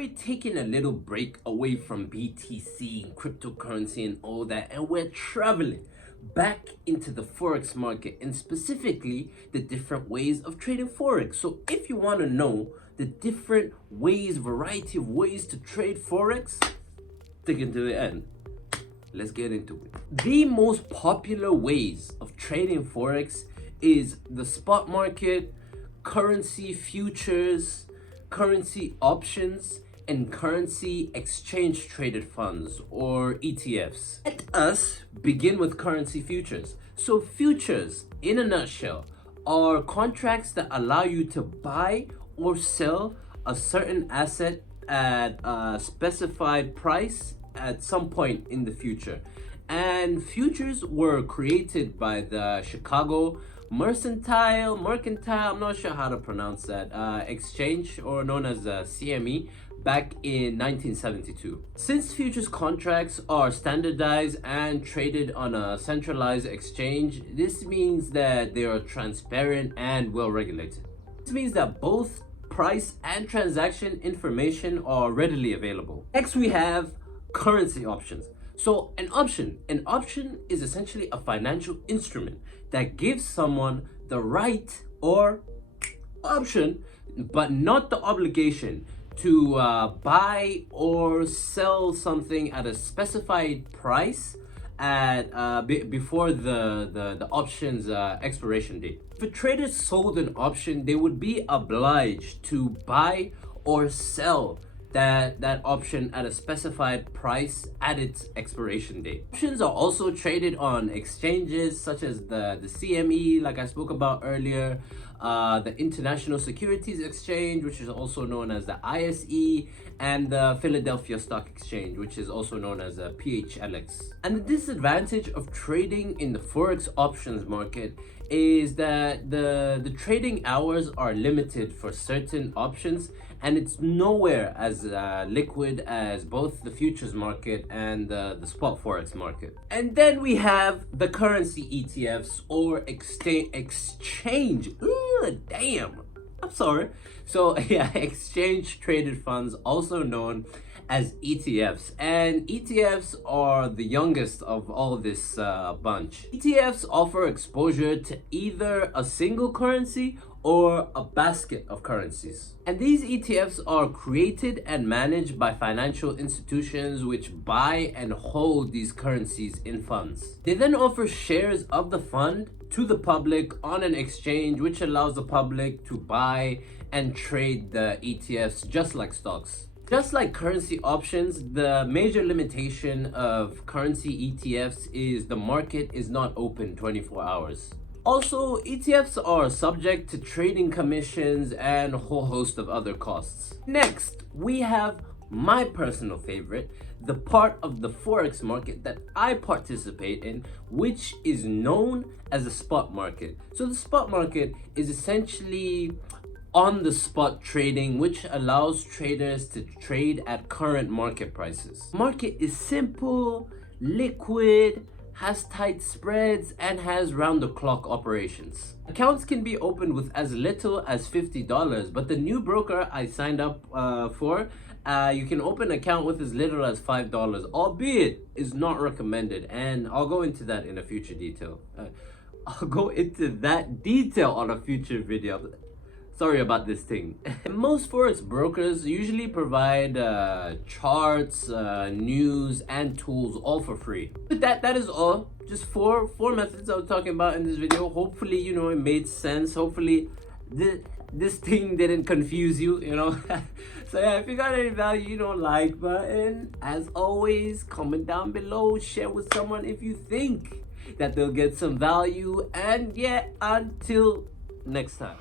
we're taking a little break away from BTC and cryptocurrency and all that, and we're traveling back into the Forex market, and specifically the different ways of trading Forex. So if you want to know the different ways, variety of ways to trade Forex, stick into the end. Let's get into it. The most popular ways of trading Forex is the spot market, currency futures, currency options, and currency exchange traded funds, or ETFs. Let us begin with currency futures. So futures, in a nutshell, are contracts that allow you to buy or sell a certain asset at a specified price at some point in the future. And futures were created by the Chicago Mercantile, I'm not sure how to pronounce that, exchange, or known as CME, back in 1972. Since futures contracts are standardized and traded on a centralized exchange, this means that they are transparent and well regulated. This means that both price and transaction information are readily available. Next, we have currency options. So an option is essentially a financial instrument that gives someone the right or option, but not the obligation, to buy or sell something at a specified price at before the option's expiration date. If a trader sold an option, they would be obliged to buy or sell that option at a specified price at its expiration date. Options are also traded on exchanges such as the CME, like I spoke about earlier, the International Securities Exchange, which is also known as the ISE, and the Philadelphia Stock Exchange, which is also known as a PHLX. And the disadvantage of trading in the Forex options market is that the trading hours are limited for certain options, and it's nowhere as liquid as both the futures market and the spot Forex market. And then we have the currency ETFs, or exchange. Ooh, damn. I'm sorry. So yeah, exchange traded funds, also known as ETFs. And ETFs are the youngest of all this bunch. ETFs offer exposure to either a single currency or a basket of currencies. And these ETFs are created and managed by financial institutions which buy and hold these currencies in funds. They then offer shares of the fund to the public on an exchange, which allows the public to buy and trade the ETFs just like stocks. Just like currency options, the major limitation of currency ETFs is the market is not open 24 hours. Also, ETFs are subject to trading commissions and a whole host of other costs. Next, we have my personal favorite, the part of the Forex market that I participate in, which is known as the spot market. So the spot market is essentially on the spot trading, which allows traders to trade at current market prices. Market is simple, liquid, has tight spreads, and has round-the-clock operations. Accounts can be opened with as little as $50, but the new broker I signed up for, you can open an account with as little as $5, albeit is not recommended, and I'll go into that in a future detail. I'll go into that detail on a future video. Sorry about this thing. Most Forex brokers usually provide charts, news, and tools all for free. But that is all. Just four methods I was talking about in this video. Hopefully, it made sense. Hopefully, this thing didn't confuse you, So yeah, if you got any value, like button. As always, comment down below. Share with someone if you think that they'll get some value. And yeah, until next time.